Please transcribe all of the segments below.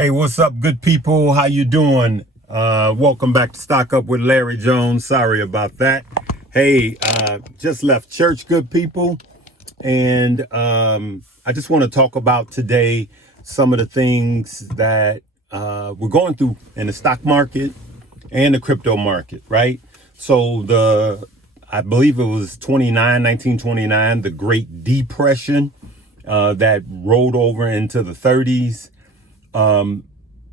Hey, what's up, good people? How you doing? Welcome back to Stock Up with Larry Jones. Sorry about that. Hey, just left church, good people. And I just want to talk about today some of the things that we're going through in the stock market and the crypto market, right? So I believe it was 1929, the Great Depression that rolled over into the 30s.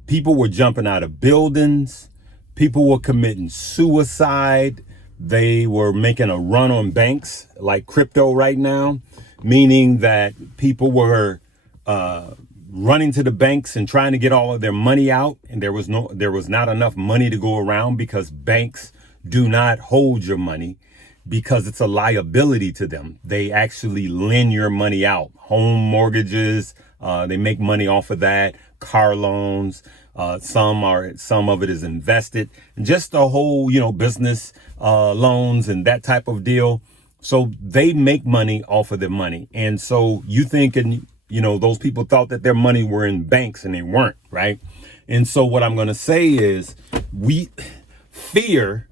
People were jumping out of buildings. People were committing suicide. They were making a run on banks like crypto right now, meaning that people were running to the banks and trying to get all of their money out. And there was not enough money to go around because banks do not hold your money because it's a liability to them. They actually lend your money out. Home mortgages, they make money off of that. Car loans, some of it is invested, and just the whole, business loans and that type of deal. So they make money off of their money. And so you thinking, those people thought that their money were in banks and they weren't, right? And so what I'm going to say is fear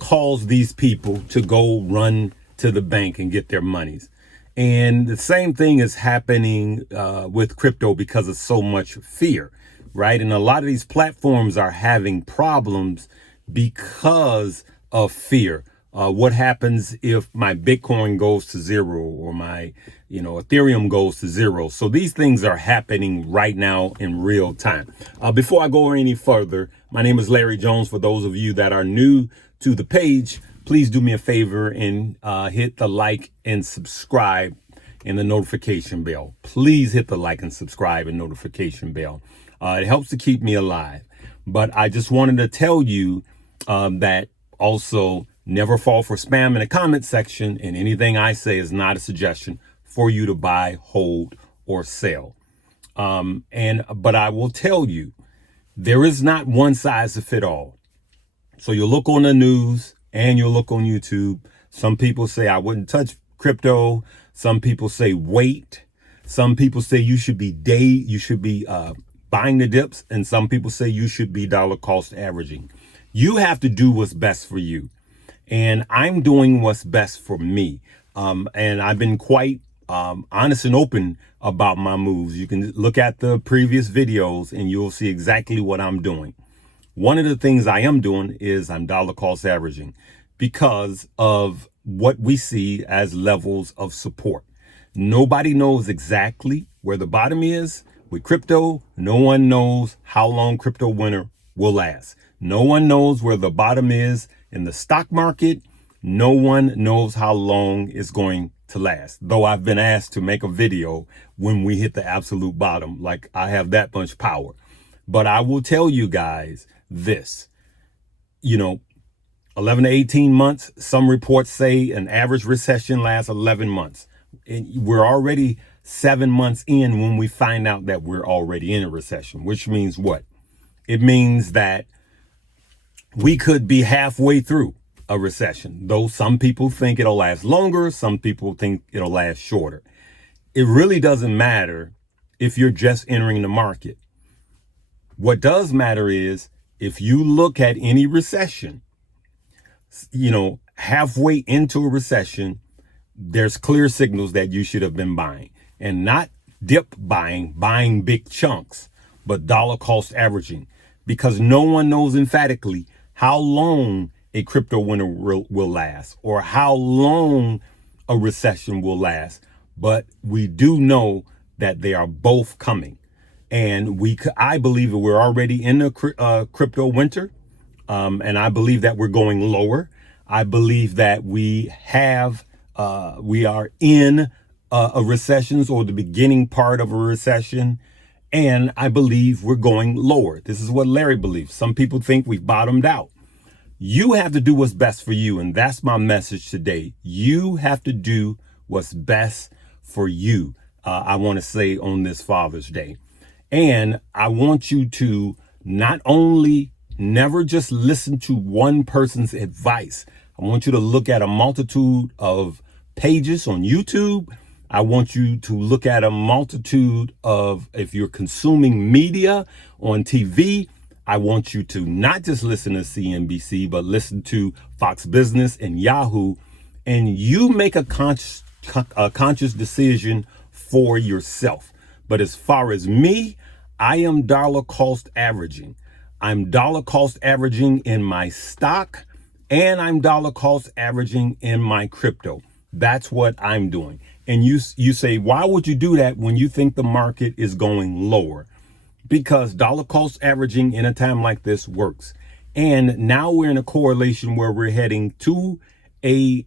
caused these people to go run to the bank and get their monies. And the same thing is happening with crypto because of so much fear, right? And a lot of these platforms are having problems because of fear. What happens if my Bitcoin goes to zero or my, Ethereum goes to zero? So these things are happening right now in real time. Before I go any further, my name is Larry Jones. For those of you that are new to the page, please do me a favor and hit the like and subscribe and the notification bell. Please hit the like and subscribe and notification bell. It helps to keep me alive. But I just wanted to tell you that also never fall for spam in the comment section, and anything I say is not a suggestion for you to buy, hold, or sell. But I will tell you, there is not one size to fit all. So you'll look on the news and you'll look on YouTube. Some people say I wouldn't touch crypto. Some people say wait. Some people say you should be buying the dips. And some people say you should be dollar cost averaging. You have to do what's best for you. And I'm doing what's best for me. And I've been quite honest and open about my moves. You can look at the previous videos and you'll see exactly what I'm doing. One of the things I am doing is I'm dollar cost averaging because of what we see as levels of support. Nobody knows exactly where the bottom is. With crypto, no one knows how long crypto winter will last. No one knows where the bottom is in the stock market. No one knows how long it's going to last. Though I've been asked to make a video when we hit the absolute bottom, like I have that much power. But I will tell you guys this, 11 to 18 months. Some reports say an average recession lasts 11 months. And we're already 7 months in when we find out that we're already in a recession, which means what? It means that we could be halfway through a recession, though some people think it'll last longer. Some people think it'll last shorter. It really doesn't matter if you're just entering the market. What does matter is if you look at any recession, halfway into a recession, there's clear signals that you should have been buying, and not dip buying big chunks, but dollar cost averaging, because no one knows emphatically how long a crypto winter will last or how long a recession will last. But we do know that they are both coming. And I believe that we're already in a crypto winter. And I believe that we're going lower. I believe that we are in a recession or the beginning part of a recession. And I believe we're going lower. This is what Larry believes. Some people think we've bottomed out. You have to do what's best for you. And that's my message today. You have to do what's best for you. I want to say on this Father's Day. And I want you to not only never just listen to one person's advice. I want you to look at a multitude of pages on YouTube I want you to look at a multitude of, if you're consuming media on TV, I want you to not just listen to CNBC, but listen to Fox Business and Yahoo, and you make a conscious decision for yourself. But as far as me, I am dollar cost averaging. I'm dollar cost averaging in my stock, and I'm dollar cost averaging in my crypto. That's what I'm doing. And you say, why would you do that when you think the market is going lower? Because dollar cost averaging in a time like this works. And now we're in a correlation where we're heading to a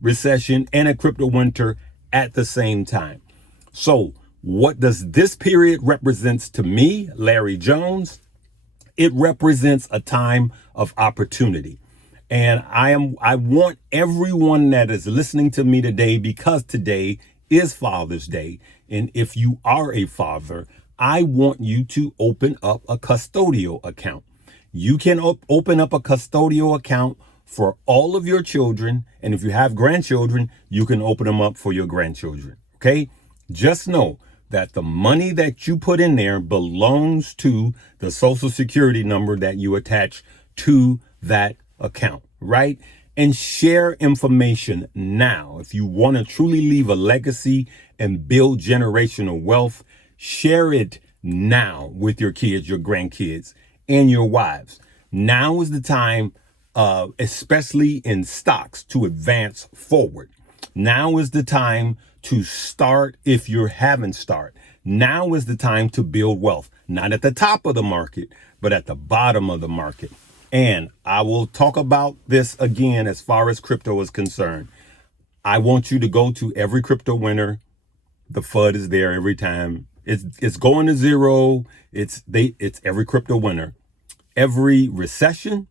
recession and a crypto winter at the same time. So what does this period represents to me, Larry Jones? It represents a time of opportunity. And I want everyone that is listening to me today, because today is Father's Day. And if you are a father, I want you to open up a custodial account. You can open up a custodial account for all of your children. And if you have grandchildren, you can open them up for your grandchildren. Okay? Just know that the money that you put in there belongs to the Social Security number that you attach to that account, right? And share information now. If you want to truly leave a legacy and build generational wealth, share it now with your kids, your grandkids, and your wives. Now is the time, especially in stocks, to advance forward. Now is the time to start if you haven't started. Now is the time to build wealth, not at the top of the market, but at the bottom of the market. And I will talk about this again as far as crypto is concerned. I want you to go to every crypto winter. The FUD is there every time. It's going to zero. It's every crypto winter. Every recession,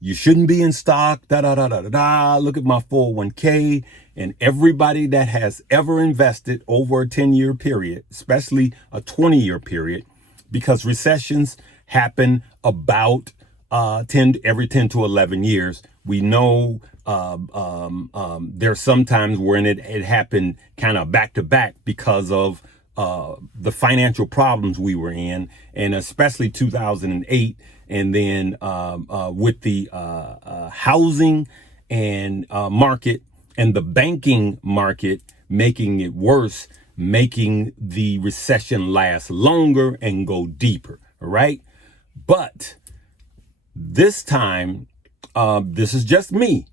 you shouldn't be in stock, look at my 401k. And everybody that has ever invested over a 10-year period, especially a 20-year period, because recessions happen about every 10 to 11 years. We know there's sometimes when it happened kind of back to back because of the financial problems we were in, and especially 2008. And then with the housing and market and the banking market making it worse, making the recession last longer and go deeper. All right. But this time, this is just me.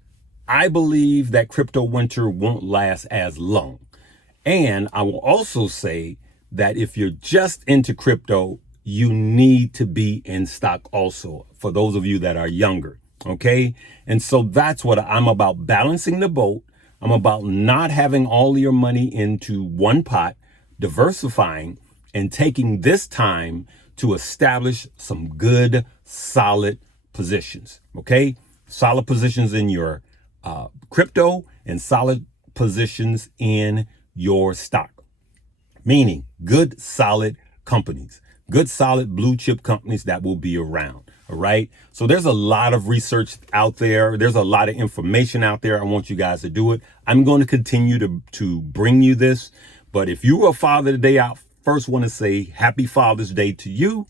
I believe that crypto winter won't last as long. And I will also say that if you're just into crypto, you need to be in stock also, for those of you that are younger. Okay. And so that's what I'm about, balancing the boat. I'm about not having all your money into one pot, diversifying, and taking this time to establish some good, solid positions. Okay. Solid positions in your crypto and solid positions in your stock, meaning good, solid companies. Good, solid blue chip companies that will be around. All right. So there's a lot of research out there. There's a lot of information out there. I want you guys to do it. I'm going to continue to bring you this. But if you are a father today, I first want to say happy Father's Day to you.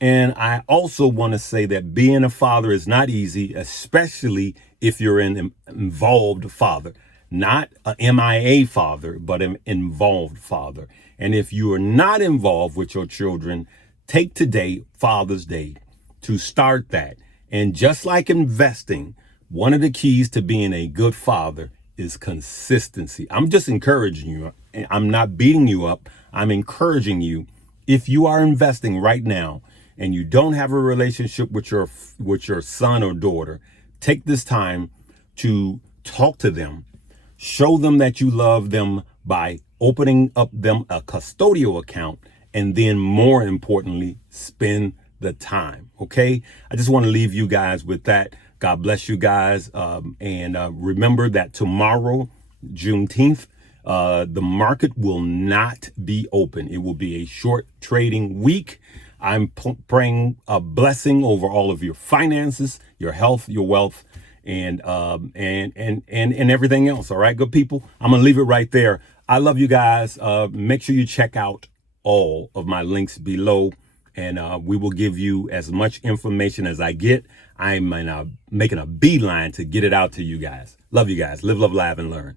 And I also want to say that being a father is not easy, especially if you're an involved father, not a MIA father, but an involved father. And if you are not involved with your children, take today, Father's Day, to start that. And just like investing, one of the keys to being a good father is consistency. I'm just encouraging you. I'm not beating you up. I'm encouraging you. If you are investing right now and you don't have a relationship with your son or daughter, take this time to talk to them. Show them that you love them by opening up them a custodial account, and then more importantly, spend the time. Okay. I just want to leave you guys with that. God bless you guys. And remember that tomorrow, Juneteenth, the market will not be open. It will be a short trading week. I'm praying a blessing over all of your finances, your health, your wealth, and everything else. All right, good people. I'm gonna leave it right there. I love you guys. Make sure you check out all of my links below, and we will give you as much information as I get. I'm making a beeline to get it out to you guys. Love you guys. Live, love, laugh, and learn.